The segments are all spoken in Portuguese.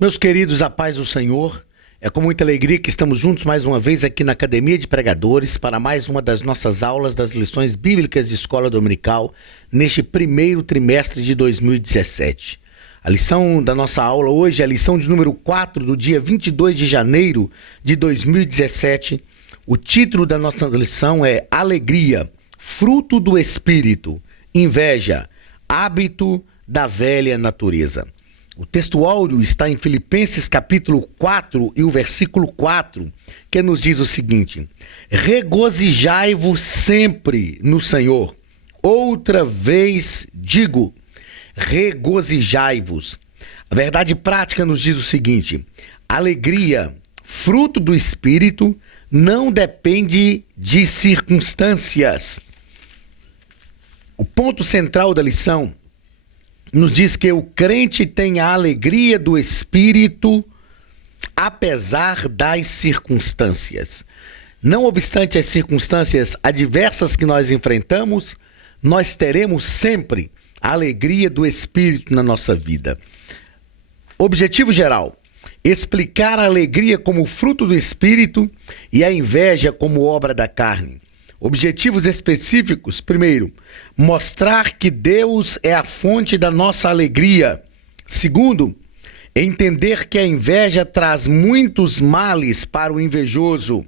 Meus queridos, a paz do Senhor, é com muita alegria que estamos juntos mais uma vez aqui na Academia de Pregadores para mais uma das nossas aulas das lições bíblicas de Escola Dominical neste primeiro trimestre de 2017. A lição da nossa aula hoje é a lição de número 4 do dia 22 de janeiro de 2017. O título da nossa lição é Alegria, fruto do Espírito, inveja, hábito da velha natureza. O texto áureo está em Filipenses capítulo 4 e o versículo 4, que nos diz o seguinte: regozijai-vos sempre no Senhor. Outra vez digo, regozijai-vos. A verdade prática nos diz o seguinte: alegria, fruto do Espírito, não depende de circunstâncias. O ponto central da lição nos diz que o crente tem a alegria do Espírito apesar das circunstâncias. Não obstante as circunstâncias adversas que nós enfrentamos, nós teremos sempre a alegria do Espírito na nossa vida. Objetivo geral: explicar a alegria como fruto do Espírito e a inveja como obra da carne. Objetivos específicos: primeiro, mostrar que Deus é a fonte da nossa alegria. Segundo, entender que a inveja traz muitos males para o invejoso.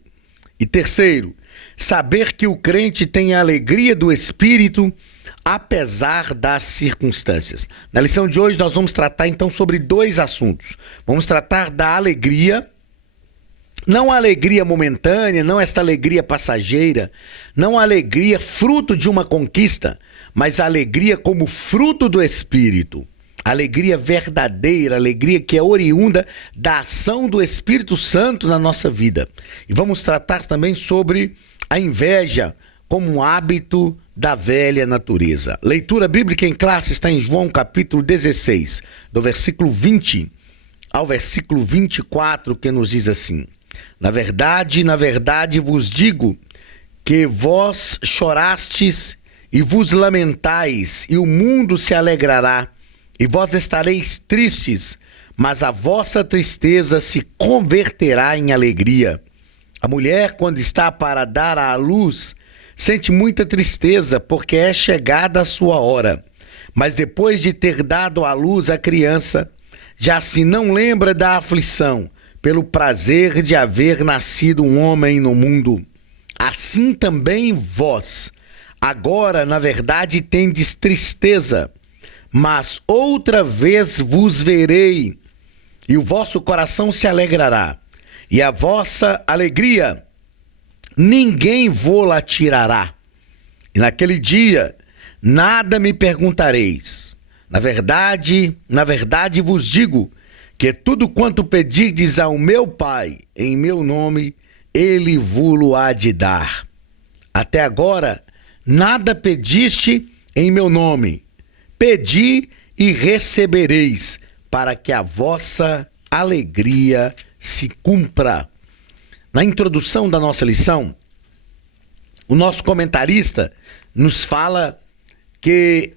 E terceiro, saber que o crente tem a alegria do Espírito apesar das circunstâncias. Na lição de hoje nós vamos tratar então sobre dois assuntos. Vamos tratar da alegria, não a alegria momentânea, não esta alegria passageira, não a alegria fruto de uma conquista, mas a alegria como fruto do Espírito. Alegria verdadeira, alegria que é oriunda da ação do Espírito Santo na nossa vida. E vamos tratar também sobre a inveja como um hábito da velha natureza. Leitura bíblica em classe está em João capítulo 16, do versículo 20 ao versículo 24, que nos diz assim: na verdade vos digo que vós chorastes e vos lamentais, e o mundo se alegrará, e vós estareis tristes, mas a vossa tristeza se converterá em alegria. A mulher, quando está para dar à luz, sente muita tristeza, porque é chegada a sua hora. Mas depois de ter dado à luz a criança, já se não lembra da aflição, pelo prazer de haver nascido um homem no mundo. Assim também vós, agora, na verdade, tendes tristeza, mas outra vez vos verei, e o vosso coração se alegrará, e a vossa alegria ninguém vô-la tirará. E naquele dia nada me perguntareis. Na verdade vos digo que tudo quanto pedirdes ao meu Pai em meu nome, ele vô-lo há de dar. Até agora nada pediste em meu nome. Pedi e recebereis, para que a vossa alegria se cumpra. Na introdução da nossa lição, o nosso comentarista nos fala que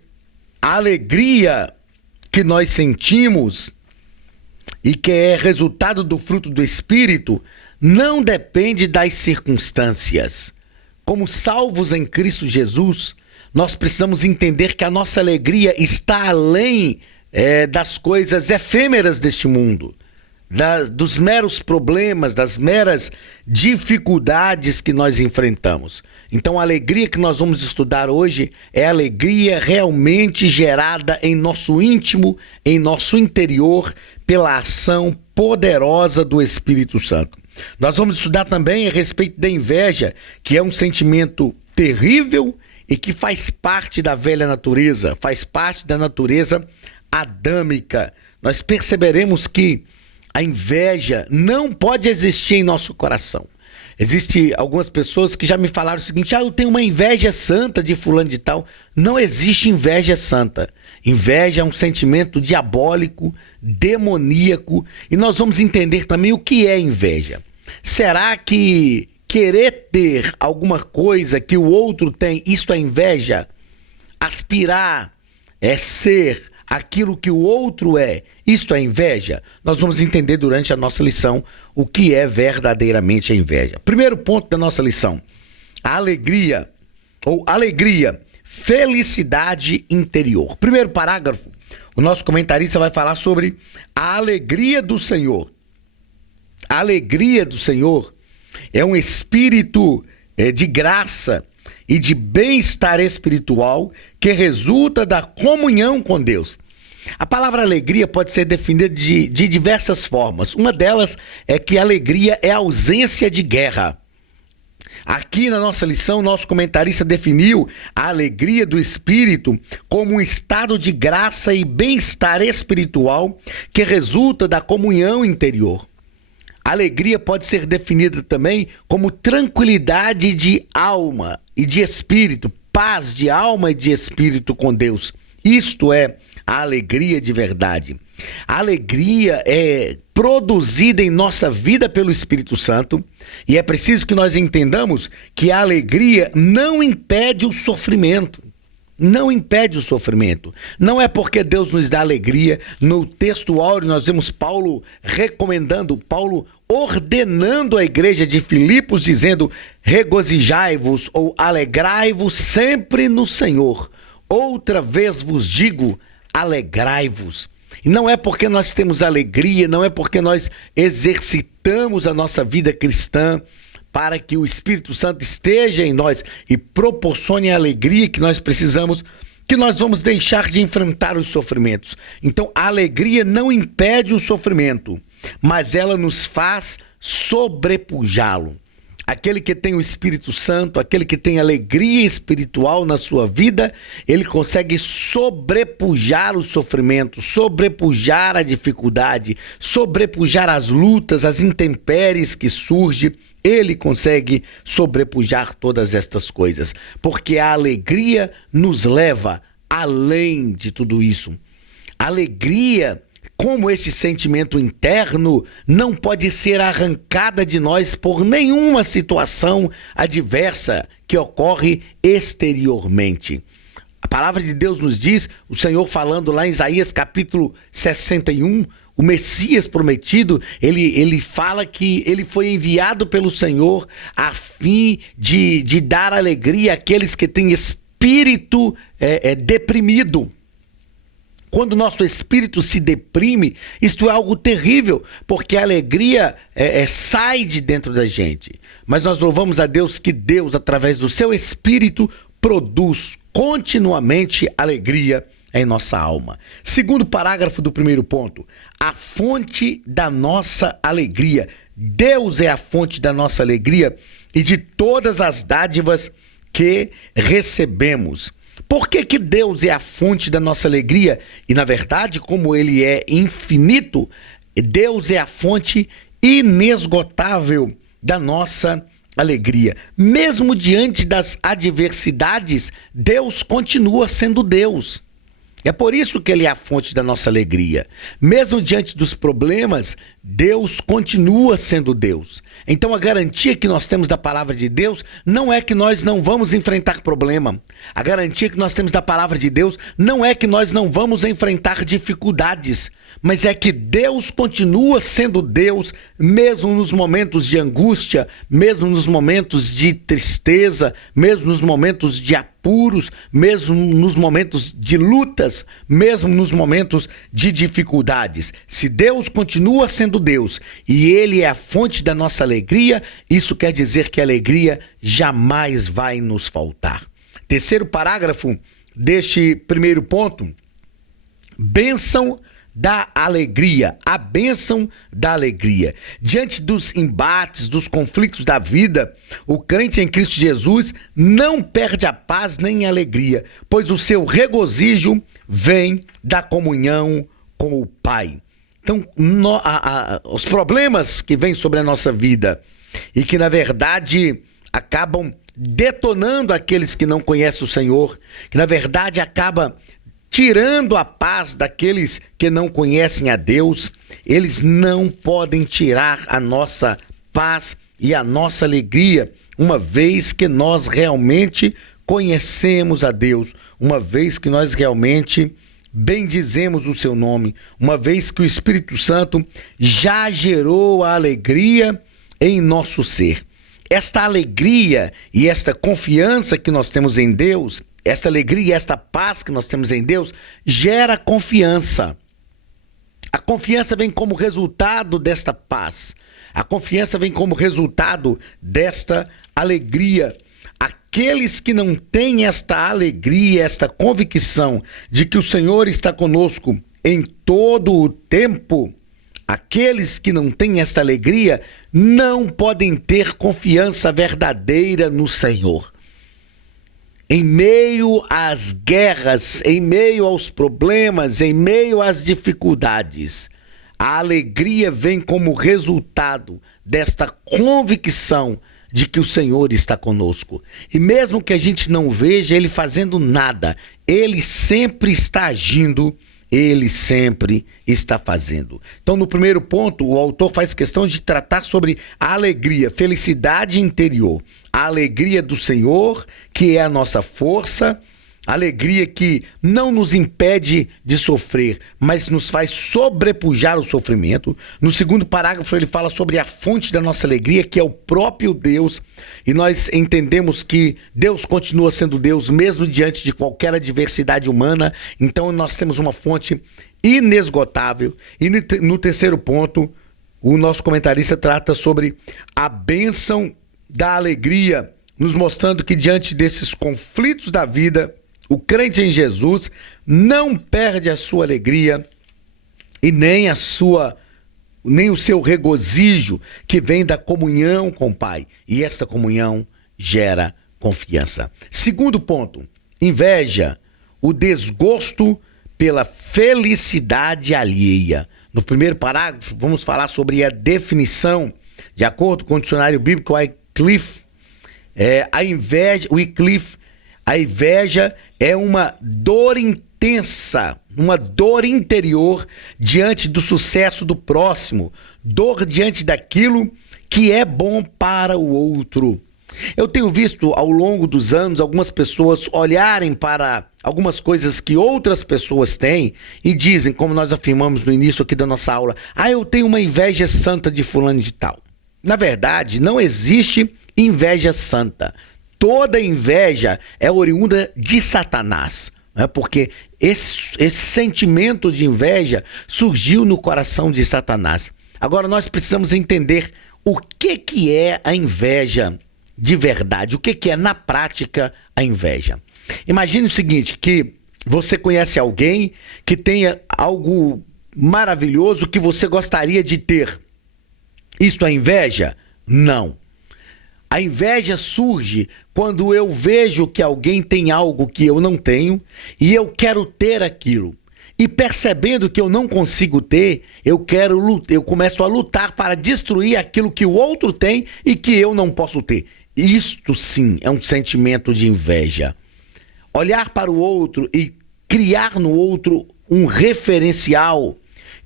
a alegria que nós sentimos e que é resultado do fruto do Espírito não depende das circunstâncias. Como salvos em Cristo Jesus, nós precisamos entender que a nossa alegria está além das coisas efêmeras deste mundo, dos meros problemas, das meras dificuldades que nós enfrentamos. Então a alegria que nós vamos estudar hoje é a alegria realmente gerada em nosso íntimo, em nosso interior, pela ação poderosa do Espírito Santo. Nós vamos estudar também a respeito da inveja, que é um sentimento terrível e que faz parte da velha natureza, faz parte da natureza adâmica. Nós perceberemos que a inveja não pode existir em nosso coração. Existem algumas pessoas que já me falaram o seguinte: eu tenho uma inveja santa de fulano de tal. Não existe inveja santa. Inveja é um sentimento diabólico, demoníaco, e nós vamos entender também o que é inveja. Será que querer ter alguma coisa que o outro tem, isto é inveja? Aspirar, ser aquilo que o outro é, isto é inveja? Nós vamos entender durante a nossa lição o que é verdadeiramente a inveja. Primeiro ponto da nossa lição: a alegria, felicidade interior. Primeiro parágrafo, o nosso comentarista vai falar sobre a alegria do Senhor. A alegria do Senhor é um espírito de graça e de bem-estar espiritual que resulta da comunhão com Deus. A palavra alegria pode ser definida de diversas formas. Uma delas é que alegria é ausência de guerra. Aqui na nossa lição, nosso comentarista definiu a alegria do espírito como um estado de graça e bem-estar espiritual que resulta da comunhão interior. A alegria pode ser definida também como tranquilidade de alma e de espírito, paz de alma e de espírito com Deus. Isto é a alegria de verdade. A alegria é produzida em nossa vida pelo Espírito Santo e é preciso que nós entendamos que a alegria não impede o sofrimento. Não impede o sofrimento. Não é porque Deus nos dá alegria. No texto áureo nós vemos Paulo ordenando a igreja de Filipos, dizendo: regozijai-vos ou alegrai-vos sempre no Senhor. Outra vez vos digo, alegrai-vos. E não é porque nós temos alegria, não é porque nós exercitamos a nossa vida cristã para que o Espírito Santo esteja em nós e proporcione a alegria que nós precisamos, que nós vamos deixar de enfrentar os sofrimentos. Então, a alegria não impede o sofrimento, mas ela nos faz sobrepujá-lo. Aquele que tem o Espírito Santo, aquele que tem alegria espiritual na sua vida, ele consegue sobrepujar o sofrimento, sobrepujar a dificuldade, sobrepujar as lutas, as intempéries que surgem. Ele consegue sobrepujar todas estas coisas, porque a alegria nos leva além de tudo isso. A alegria, como esse sentimento interno, não pode ser arrancada de nós por nenhuma situação adversa que ocorre exteriormente. A palavra de Deus nos diz, o Senhor falando lá em Isaías capítulo 61, o Messias prometido, ele fala que ele foi enviado pelo Senhor a fim de dar alegria àqueles que têm espírito deprimido. Quando o nosso espírito se deprime, isto é algo terrível, porque a alegria sai de dentro da gente. Mas nós louvamos a Deus que Deus, através do seu espírito, produz continuamente alegria em nossa alma. Segundo parágrafo do primeiro ponto, a fonte da nossa alegria. Deus é a fonte da nossa alegria e de todas as dádivas que recebemos. Por que Deus é a fonte da nossa alegria? E, na verdade, como Ele é infinito, Deus é a fonte inesgotável da nossa alegria. Mesmo diante das adversidades, Deus continua sendo Deus. É por isso que Ele é a fonte da nossa alegria. Mesmo diante dos problemas, Deus continua sendo Deus. Então a garantia que nós temos da palavra de Deus não é que nós não vamos enfrentar problema. A garantia que nós temos da palavra de Deus não é que nós não vamos enfrentar dificuldades, mas é que Deus continua sendo Deus, mesmo nos momentos de angústia, mesmo nos momentos de tristeza, mesmo nos momentos de apuros, mesmo nos momentos de lutas, mesmo nos momentos de dificuldades. Se Deus continua sendo Deus e Ele é a fonte da nossa alegria, isso quer dizer que a alegria jamais vai nos faltar. Terceiro parágrafo deste primeiro ponto, bênção da alegria, a bênção da alegria. Diante dos embates, dos conflitos da vida, o crente em Cristo Jesus não perde a paz nem a alegria, pois o seu regozijo vem da comunhão com o Pai. Então, os problemas que vêm sobre a nossa vida e que, na verdade, acabam detonando aqueles que não conhecem o Senhor, que, na verdade, acaba tirando a paz daqueles que não conhecem a Deus, eles não podem tirar a nossa paz e a nossa alegria, uma vez que nós realmente conhecemos a Deus, uma vez que nós realmente bendizemos o seu nome, uma vez que o Espírito Santo já gerou a alegria em nosso ser. Esta alegria e esta confiança que nós temos em Deus, esta alegria e esta paz que nós temos em Deus, gera confiança. A confiança vem como resultado desta paz. A confiança vem como resultado desta alegria. Aqueles que não têm esta alegria, esta convicção de que o Senhor está conosco em todo o tempo, aqueles que não têm esta alegria não podem ter confiança verdadeira no Senhor. Em meio às guerras, em meio aos problemas, em meio às dificuldades, a alegria vem como resultado desta convicção de que o Senhor está conosco. E mesmo que a gente não veja Ele fazendo nada, Ele sempre está agindo, Ele sempre está fazendo. Então, no primeiro ponto, o autor faz questão de tratar sobre a alegria, felicidade interior. A alegria do Senhor, que é a nossa força, alegria que não nos impede de sofrer, mas nos faz sobrepujar o sofrimento. No segundo parágrafo ele fala sobre a fonte da nossa alegria, que é o próprio Deus, e nós entendemos que Deus continua sendo Deus mesmo diante de qualquer adversidade humana. Então nós temos uma fonte inesgotável. E no terceiro ponto, o nosso comentarista trata sobre a bênção da alegria, nos mostrando que diante desses conflitos da vida, o crente em Jesus não perde a sua alegria e nem o seu regozijo que vem da comunhão com o Pai. E essa comunhão gera confiança. Segundo ponto, inveja, o desgosto pela felicidade alheia. No primeiro parágrafo, vamos falar sobre a definição, de acordo com o dicionário bíblico Wycliffe, a inveja é uma dor intensa, uma dor interior diante do sucesso do próximo, dor diante daquilo que é bom para o outro. Eu tenho visto ao longo dos anos algumas pessoas olharem para algumas coisas que outras pessoas têm e dizem, como nós afirmamos no início aqui da nossa aula, eu tenho uma inveja santa de fulano de tal. Na verdade, não existe inveja santa. Toda inveja é oriunda de Satanás, né? Porque esse sentimento de inveja surgiu no coração de Satanás. Agora nós precisamos entender o que é a inveja de verdade, o que é na prática a inveja. Imagine o seguinte, que você conhece alguém que tenha algo maravilhoso que você gostaria de ter. Isto é inveja? Não. A inveja surge quando eu vejo que alguém tem algo que eu não tenho e eu quero ter aquilo. E percebendo que eu não consigo ter, eu começo a lutar para destruir aquilo que o outro tem e que eu não posso ter. Isto sim é um sentimento de inveja. Olhar para o outro e criar no outro um referencial,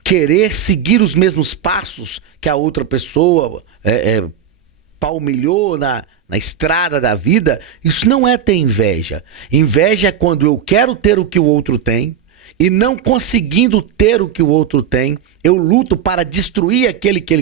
querer seguir os mesmos passos que a outra pessoa palmilhou na estrada da vida, isso não é ter inveja. Inveja é quando eu quero ter o que o outro tem e não conseguindo ter o que o outro tem, eu luto para destruir aquilo que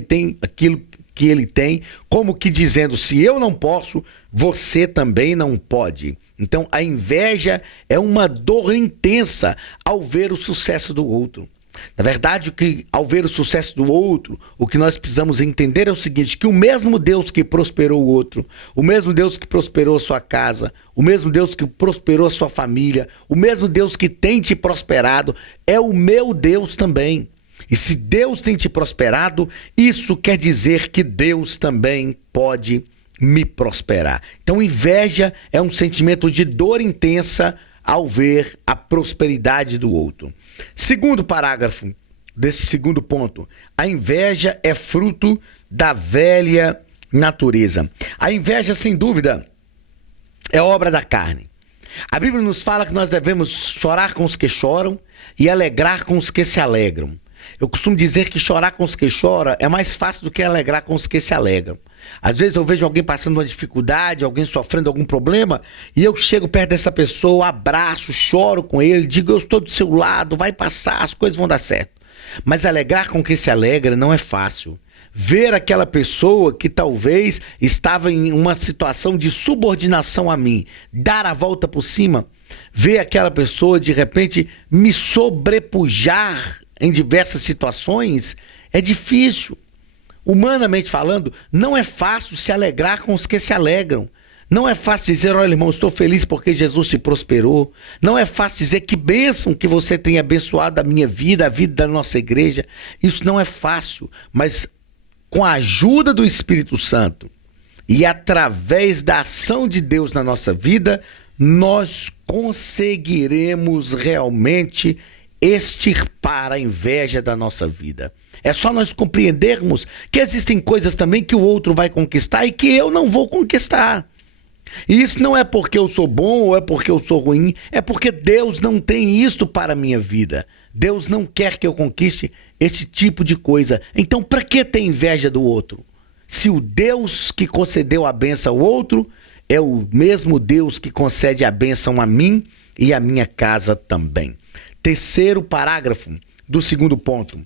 ele tem, como que dizendo, se eu não posso, você também não pode. Então a inveja é uma dor intensa ao ver o sucesso do outro. Na verdade, ao ver o sucesso do outro, o que nós precisamos entender é o seguinte, que o mesmo Deus que prosperou o outro, o mesmo Deus que prosperou a sua casa, o mesmo Deus que prosperou a sua família, o mesmo Deus que tem te prosperado, é o meu Deus também. E se Deus tem te prosperado, isso quer dizer que Deus também pode me prosperar. Então, inveja é um sentimento de dor intensa ao ver a prosperidade do outro. Segundo parágrafo desse segundo ponto, a inveja é fruto da velha natureza. A inveja, sem dúvida, é obra da carne. A Bíblia nos fala que nós devemos chorar com os que choram e alegrar com os que se alegram. Eu costumo dizer que chorar com os que choram é mais fácil do que alegrar com os que se alegram. Às vezes eu vejo alguém passando uma dificuldade, alguém sofrendo algum problema, e eu chego perto dessa pessoa, abraço, choro com ele, digo, eu estou do seu lado, vai passar, as coisas vão dar certo. Mas alegrar com quem se alegra não é fácil. Ver aquela pessoa que talvez estava em uma situação de subordinação a mim, dar a volta por cima, ver aquela pessoa de repente me sobrepujar em diversas situações, é difícil. Humanamente falando, não é fácil se alegrar com os que se alegram. Não é fácil dizer, olha irmão, estou feliz porque Jesus te prosperou. Não é fácil dizer que bênção que você tem abençoado a minha vida, a vida da nossa igreja. Isso não é fácil, mas com a ajuda do Espírito Santo e através da ação de Deus na nossa vida, nós conseguiremos realmente extirpar a inveja da nossa vida. É só nós compreendermos que existem coisas também que o outro vai conquistar e que eu não vou conquistar. E isso não é porque eu sou bom ou é porque eu sou ruim, é porque Deus não tem isto para a minha vida. Deus não quer que eu conquiste este tipo de coisa. Então, para que ter inveja do outro? Se o Deus que concedeu a bênção ao outro é o mesmo Deus que concede a bênção a mim e a minha casa também. Terceiro parágrafo do segundo ponto.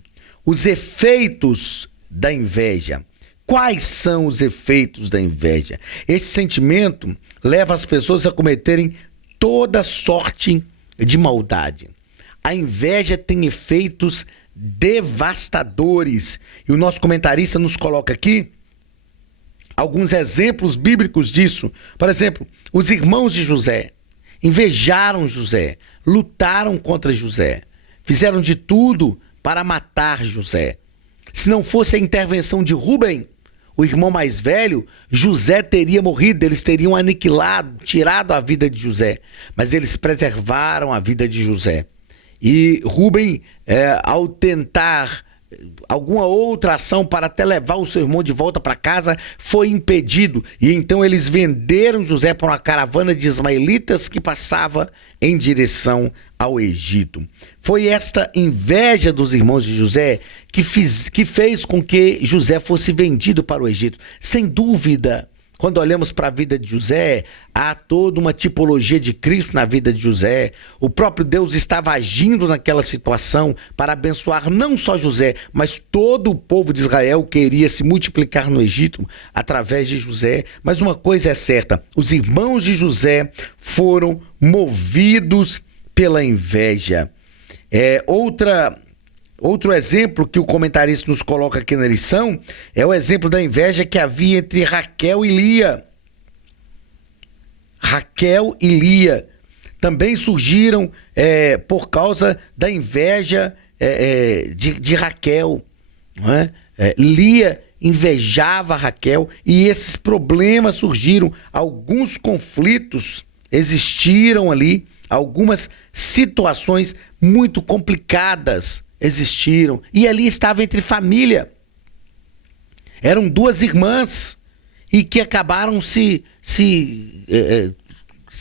Os efeitos da inveja. Quais são os efeitos da inveja? Esse sentimento leva as pessoas a cometerem toda sorte de maldade. A inveja tem efeitos devastadores. E o nosso comentarista nos coloca aqui alguns exemplos bíblicos disso. Por exemplo, os irmãos de José invejaram José, lutaram contra José, fizeram de tudo para matar José. Se não fosse a intervenção de Rúben, o irmão mais velho, José teria morrido, eles teriam aniquilado, tirado a vida de José. Mas eles preservaram a vida de José. E Rúben, ao tentar alguma outra ação para até levar o seu irmão de volta para casa, foi impedido. E então eles venderam José para uma caravana de ismaelitas que passava em direção ao Egito. Foi esta inveja dos irmãos de José que fez com que José fosse vendido para o Egito. Sem dúvida, quando olhamos para a vida de José, há toda uma tipologia de Cristo na vida de José. O próprio Deus estava agindo naquela situação para abençoar não só José, mas todo o povo de Israel que iria se multiplicar no Egito através de José. Mas uma coisa é certa, os irmãos de José foram movidos pela inveja. Outro exemplo que o comentarista nos coloca aqui na lição é o exemplo da inveja que havia entre Raquel e Lia. Raquel e Lia também surgiram por causa da inveja de Raquel. Não é? Lia invejava Raquel e esses problemas surgiram. Alguns conflitos existiram ali, algumas situações muito complicadas existiram, e ali estava entre família. Eram duas irmãs e que acabaram se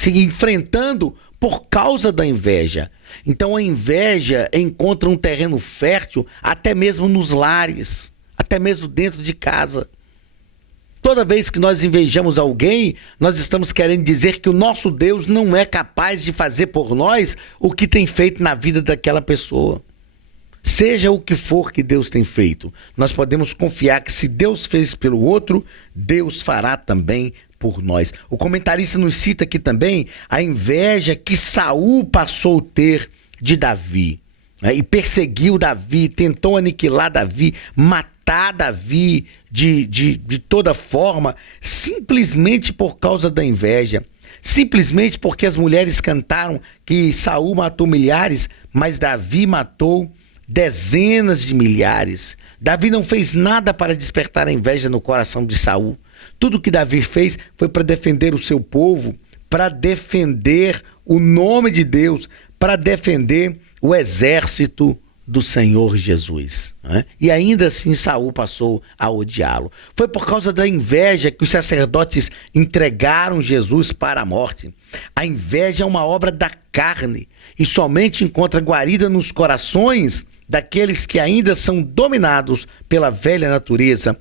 enfrentando por causa da inveja. Então a inveja encontra um terreno fértil até mesmo nos lares, até mesmo dentro de casa. Toda vez que nós invejamos alguém, nós estamos querendo dizer que o nosso Deus não é capaz de fazer por nós o que tem feito na vida daquela pessoa. Seja o que for que Deus tem feito, nós podemos confiar que se Deus fez pelo outro, Deus fará também por nós. O comentarista nos cita aqui também a inveja que Saul passou a ter de Davi, né? E perseguiu Davi, tentou aniquilar Davi, matar Davi de toda forma, simplesmente por causa da inveja. Simplesmente porque as mulheres cantaram que Saul matou milhares, mas Davi matou dezenas de milhares. Davi não fez nada para despertar a inveja no coração de Saul. Tudo que Davi fez foi para defender o seu povo, para defender o nome de Deus, para defender o exército do Senhor Jesus, né? E ainda assim Saul passou a odiá-lo. Foi por causa da inveja que os sacerdotes entregaram Jesus para a morte. A inveja é uma obra da carne e somente encontra guarida nos corações daqueles que ainda são dominados pela velha natureza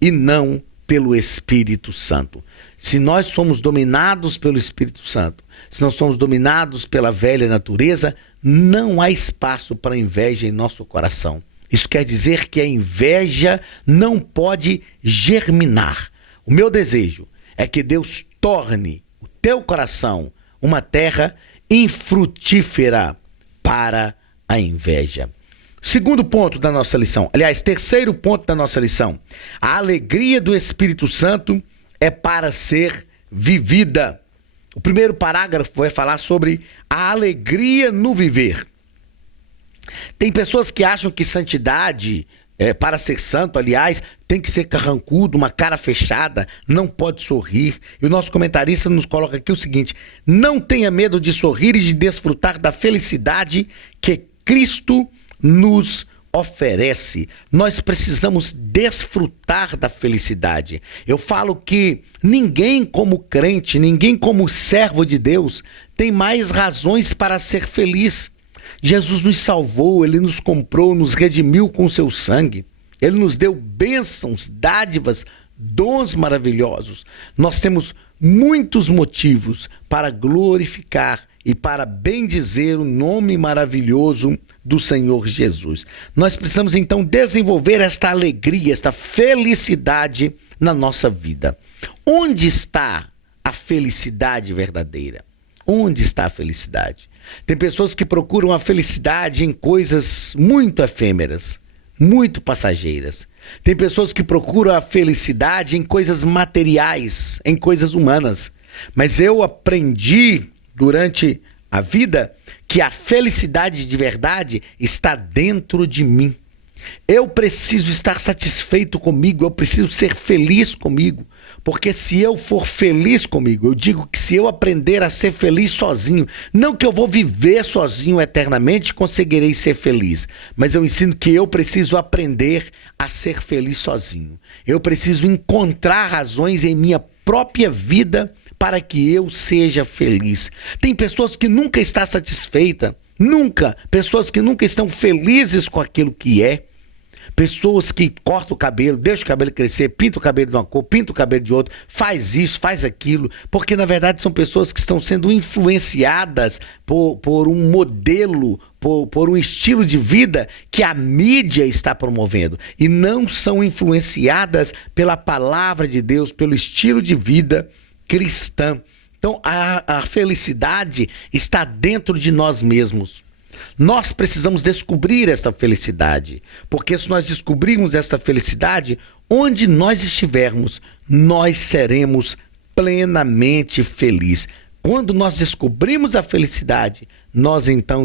e não pelo Espírito Santo. Se nós somos dominados pelo Espírito Santo, se nós somos dominados pela velha natureza, não há espaço para inveja em nosso coração. Isso quer dizer que a inveja não pode germinar. O meu desejo é que Deus torne o teu coração uma terra infrutífera para a inveja. Segundo ponto da nossa lição, aliás, terceiro ponto da nossa lição, a alegria do Espírito Santo é para ser vivida. O primeiro parágrafo vai falar sobre a alegria no viver. Tem pessoas que acham que santidade, para ser santo, aliás, tem que ser carrancudo, uma cara fechada, não pode sorrir. E o nosso comentarista nos coloca aqui o seguinte: não tenha medo de sorrir e de desfrutar da felicidade que Cristo nos oferece. Nós precisamos desfrutar da felicidade. Eu falo que ninguém como crente, ninguém como servo de Deus tem mais razões para ser feliz. Jesus nos salvou, Ele nos comprou, nos redimiu com o seu sangue. Ele nos deu bênçãos, dádivas, dons maravilhosos. Nós temos muitos motivos para glorificar e para bendizer o nome maravilhoso do Senhor Jesus. Nós precisamos então desenvolver esta alegria, esta felicidade na nossa vida. Onde está a felicidade verdadeira? Onde está a felicidade? Tem pessoas que procuram a felicidade em coisas muito efêmeras, muito passageiras. Tem pessoas que procuram a felicidade em coisas materiais, em coisas humanas. Mas eu aprendi durante a vida que a felicidade de verdade está dentro de mim. Eu preciso estar satisfeito comigo, eu preciso ser feliz comigo. Porque se eu for feliz comigo, eu digo que se eu aprender a ser feliz sozinho, não que eu vou viver sozinho eternamente, conseguirei ser feliz, mas eu ensino que eu preciso aprender a ser feliz sozinho. Eu preciso encontrar razões em minha própria vida para que eu seja feliz. Tem pessoas que nunca estão satisfeitas, pessoas que nunca estão felizes com aquilo que é. Pessoas que cortam o cabelo, deixam o cabelo crescer, pintam o cabelo de uma cor, pintam o cabelo de outra, faz isso, faz aquilo, porque na verdade são pessoas que estão sendo influenciadas por um modelo, por um estilo de vida que a mídia está promovendo e não são influenciadas pela palavra de Deus, pelo estilo de vida cristã. Então a felicidade está dentro de nós mesmos. Nós precisamos descobrir esta felicidade, porque se nós descobrirmos esta felicidade, onde nós estivermos, nós seremos plenamente felizes. Quando nós descobrimos a felicidade, nós então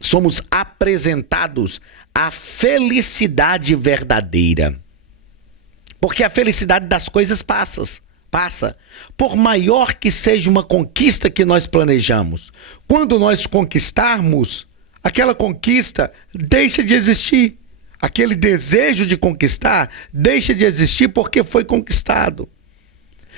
somos apresentados à felicidade verdadeira. Porque a felicidade das coisas passa. Por maior que seja uma conquista que nós planejamos, quando nós conquistarmos, aquela conquista deixa de existir. Aquele desejo de conquistar deixa de existir porque foi conquistado.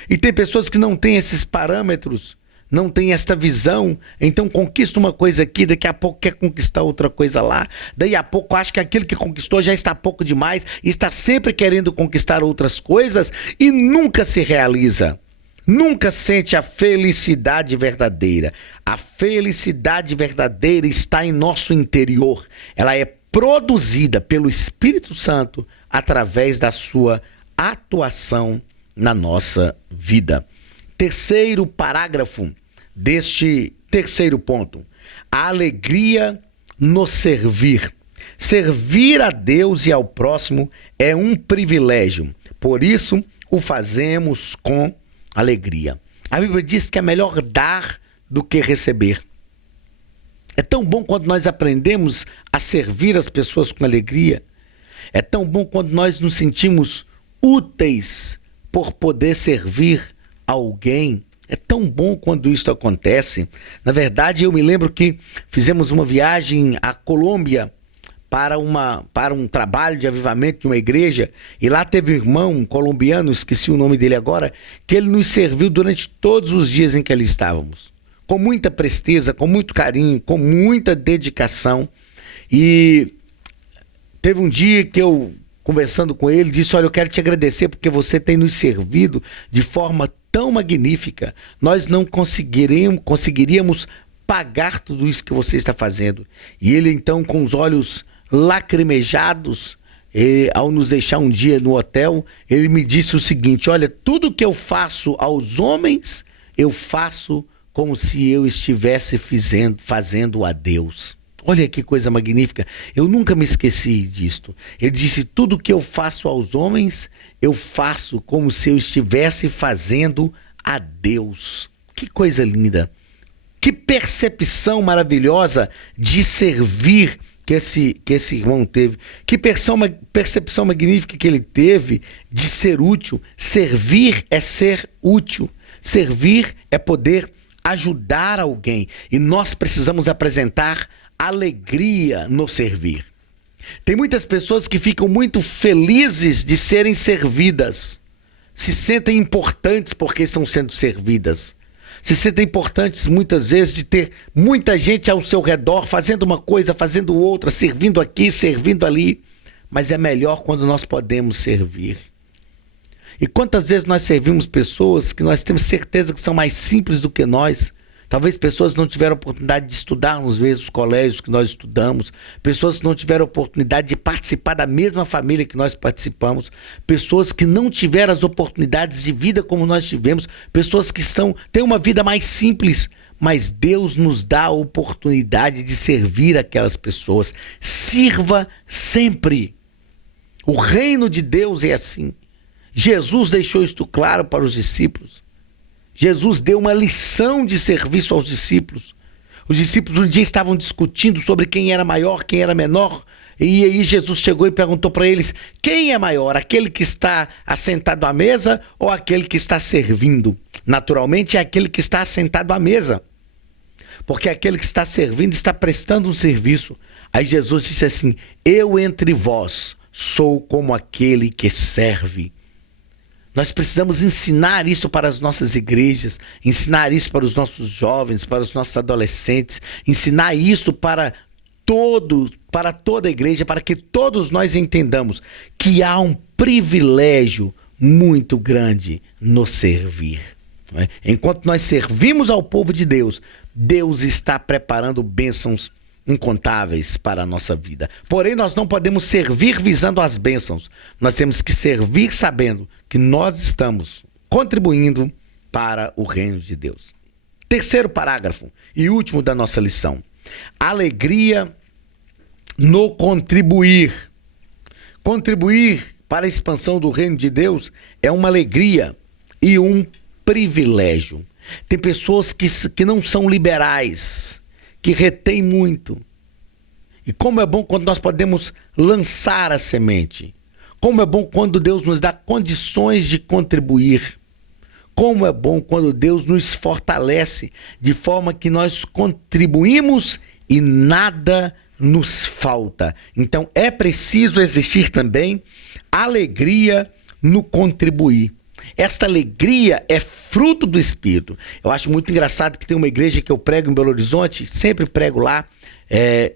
E tem pessoas que não têm esses parâmetros, não têm esta visão, então conquista uma coisa aqui, daqui a pouco quer conquistar outra coisa lá, daí a pouco acha que aquilo que conquistou já está pouco demais, e está sempre querendo conquistar outras coisas e nunca se realiza, nunca sente a felicidade verdadeira. A felicidade verdadeira está em nosso interior, ela é produzida pelo Espírito Santo através da sua atuação na nossa vida. Terceiro parágrafo deste terceiro ponto: a alegria no servir. Servir a Deus e ao próximo é um privilégio, por isso o fazemos com alegria. A Bíblia diz que é melhor dar do que receber. É tão bom quando nós aprendemos a servir as pessoas com alegria. É tão bom quando nós nos sentimos úteis por poder servir alguém. É tão bom quando isso acontece. Na verdade, eu me lembro que fizemos uma viagem à Colômbia para um trabalho de avivamento de uma igreja, e lá teve um irmão colombiano, esqueci o nome dele agora, que ele nos serviu durante todos os dias em que ali estávamos, com muita presteza, com muito carinho, com muita dedicação. E teve um dia que eu, conversando com ele, disse: olha, eu quero te agradecer porque você tem nos servido de forma tão magnífica. Nós não conseguiríamos pagar tudo isso que você está fazendo. E ele então, com os olhos lacrimejados, ao nos deixar um dia no hotel, ele me disse o seguinte: olha, tudo que eu faço aos homens, eu faço como se eu estivesse fazendo a Deus. Olha que coisa magnífica. Eu nunca me esqueci disto. Ele disse: tudo que eu faço aos homens, eu faço como se eu estivesse fazendo a Deus. Que coisa linda. Que percepção maravilhosa de servir que esse irmão teve. Que percepção magnífica que ele teve de ser útil. Servir é ser útil. Servir é poder ajudar alguém. E nós precisamos apresentar alegria no servir. Tem muitas pessoas que ficam muito felizes de serem servidas. Se sentem importantes porque estão sendo servidas. Se sentem importantes muitas vezes de ter muita gente ao seu redor fazendo uma coisa, fazendo outra, servindo aqui, servindo ali. Mas é melhor quando nós podemos servir. E quantas vezes nós servimos pessoas que nós temos certeza que são mais simples do que nós. Talvez pessoas não tiveram oportunidade de estudar nos mesmos colégios que nós estudamos, pessoas que não tiveram oportunidade de participar da mesma família que nós participamos, pessoas que não tiveram as oportunidades de vida como nós tivemos, pessoas que têm uma vida mais simples, mas Deus nos dá a oportunidade de servir aquelas pessoas. Sirva sempre. O reino de Deus é assim. Jesus deixou isto claro para os discípulos. Jesus deu uma lição de serviço aos discípulos. Os discípulos um dia estavam discutindo sobre quem era maior, quem era menor. E aí Jesus chegou e perguntou para eles: quem é maior, aquele que está assentado à mesa ou aquele que está servindo? Naturalmente é aquele que está assentado à mesa. Porque aquele que está servindo está prestando um serviço. Aí Jesus disse assim: eu entre vós sou como aquele que serve. Nós precisamos ensinar isso para as nossas igrejas, ensinar isso para os nossos jovens, para os nossos adolescentes, ensinar isso para toda a igreja, para que todos nós entendamos que há um privilégio muito grande no servir. Enquanto nós servimos ao povo de Deus, Deus está preparando bênçãos incontáveis para a nossa vida. Porém, nós não podemos servir visando as bênçãos. Nós temos que servir sabendo que nós estamos contribuindo para o reino de Deus. Terceiro parágrafo e último da nossa lição. Alegria no contribuir. Contribuir para a expansão do reino de Deus é uma alegria e um privilégio. Tem pessoas que não são liberais, que retém muito. E como é bom quando nós podemos lançar a semente. Como é bom quando Deus nos dá condições de contribuir. Como é bom quando Deus nos fortalece de forma que nós contribuímos e nada nos falta. Então é preciso existir também alegria no contribuir. Esta alegria é fruto do Espírito. Eu acho muito engraçado que tem uma igreja que eu prego em Belo Horizonte, sempre prego lá,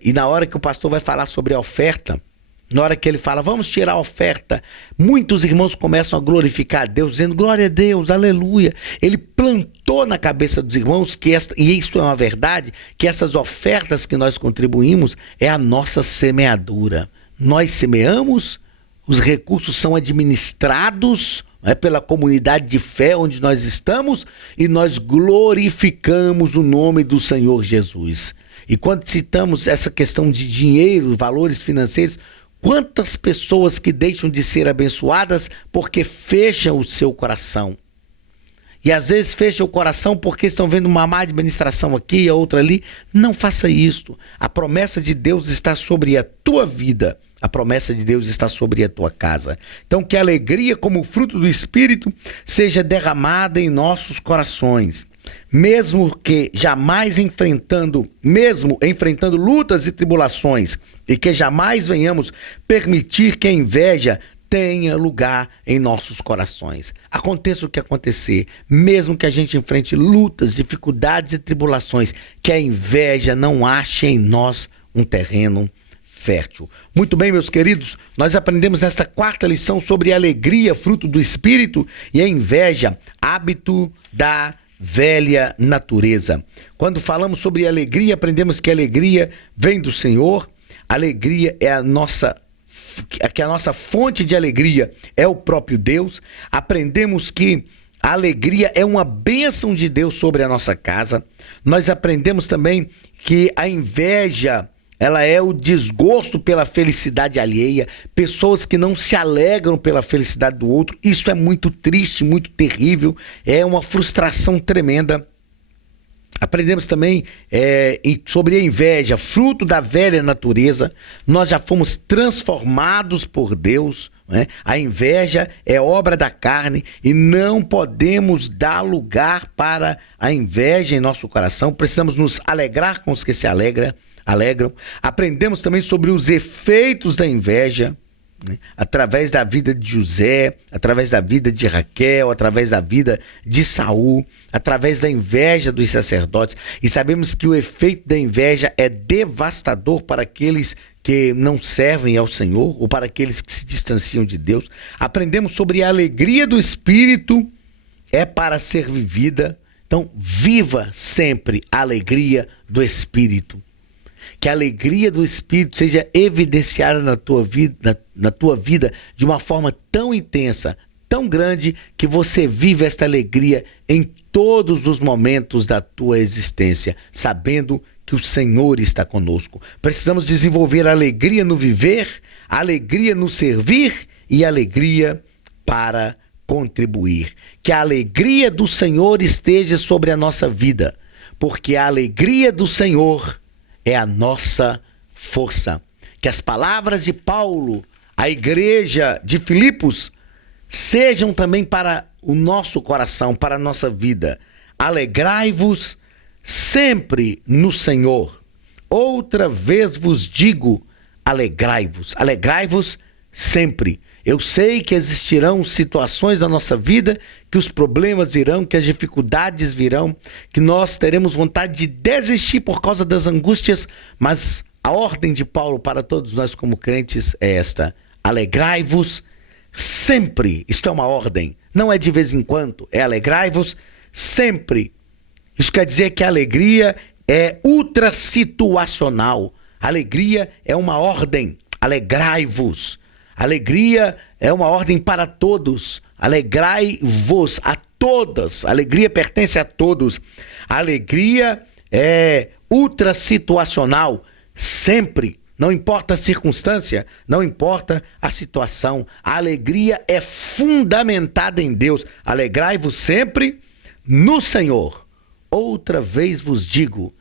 e na hora que o pastor vai falar sobre a oferta, na hora que ele fala, vamos tirar a oferta, muitos irmãos começam a glorificar a Deus, dizendo, glória a Deus, aleluia. Ele plantou na cabeça dos irmãos, e isso é uma verdade, que essas ofertas que nós contribuímos é a nossa semeadura. Nós semeamos, os recursos são administrados pela comunidade de fé onde nós estamos e nós glorificamos o nome do Senhor Jesus. E quando citamos essa questão de dinheiro, valores financeiros, quantas pessoas que deixam de ser abençoadas porque fecham o seu coração. E às vezes fecham o coração porque estão vendo uma má administração aqui e a outra ali. Não faça isto. A promessa de Deus está sobre a tua vida. A promessa de Deus está sobre a tua casa. Então que a alegria como fruto do Espírito seja derramada em nossos corações. Mesmo enfrentando lutas e tribulações, e que jamais venhamos permitir que a inveja tenha lugar em nossos corações. Aconteça o que acontecer, mesmo que a gente enfrente lutas, dificuldades e tribulações, que a inveja não ache em nós um terreno fértil. Muito bem, meus queridos, nós aprendemos nesta quarta lição sobre a alegria, fruto do Espírito, e a inveja, hábito da velha natureza. Quando falamos sobre alegria, aprendemos que a alegria vem do Senhor, a alegria é a nossa fonte de alegria é o próprio Deus. Aprendemos que a alegria é uma bênção de Deus sobre a nossa casa. Nós aprendemos também que a inveja, ela é o desgosto pela felicidade alheia, pessoas que não se alegram pela felicidade do outro. Isso é muito triste, muito terrível, é uma frustração tremenda. Aprendemos também sobre a inveja, fruto da velha natureza. Nós já fomos transformados por Deus, né? A inveja é obra da carne e não podemos dar lugar para a inveja em nosso coração. Precisamos nos alegrar com os que se alegram. Aprendemos também sobre os efeitos da inveja, né? Através da vida de José, através da vida de Raquel, através da vida de Saul, através da inveja dos sacerdotes. E sabemos que o efeito da inveja é devastador para aqueles que não servem ao Senhor ou para aqueles que se distanciam de Deus. Aprendemos sobre a alegria do Espírito, é para ser vivida. Então, viva sempre a alegria do Espírito. Que a alegria do Espírito seja evidenciada na tua vida de uma forma tão intensa, tão grande, que você vive esta alegria em todos os momentos da tua existência, sabendo que o Senhor está conosco. Precisamos desenvolver a alegria no viver, a alegria no servir e a alegria para contribuir. Que a alegria do Senhor esteja sobre a nossa vida, porque a alegria do Senhor é a nossa força. Que as palavras de Paulo à igreja de Filipos sejam também para o nosso coração, para a nossa vida. Alegrai-vos sempre no Senhor. Outra vez vos digo, alegrai-vos. Alegrai-vos sempre. Eu sei que existirão situações na nossa vida, que os problemas virão, que as dificuldades virão, que nós teremos vontade de desistir por causa das angústias, mas a ordem de Paulo para todos nós como crentes é esta: alegrai-vos sempre. Isto é uma ordem, não é de vez em quando, é alegrai-vos sempre. Isso quer dizer que a alegria é ultrasituacional. Alegria é uma ordem, alegrai-vos. Alegria é uma ordem para todos. Alegrai-vos a todas. Alegria pertence a todos. A alegria é ultrasituacional. Sempre. Não importa a circunstância, não importa a situação. A alegria é fundamentada em Deus. Alegrai-vos sempre no Senhor. Outra vez vos digo,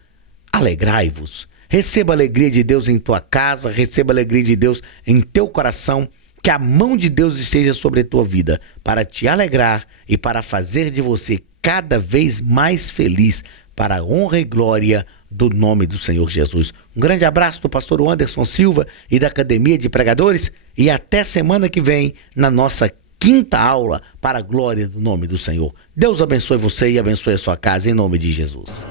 alegrai-vos. Receba a alegria de Deus em tua casa, receba a alegria de Deus em teu coração, que a mão de Deus esteja sobre a tua vida, para te alegrar e para fazer de você cada vez mais feliz, para a honra e glória do nome do Senhor Jesus. Um grande abraço do pastor Anderson Silva e da Academia de Pregadores, e até semana que vem na nossa quinta aula para a glória do nome do Senhor. Deus abençoe você e abençoe a sua casa em nome de Jesus.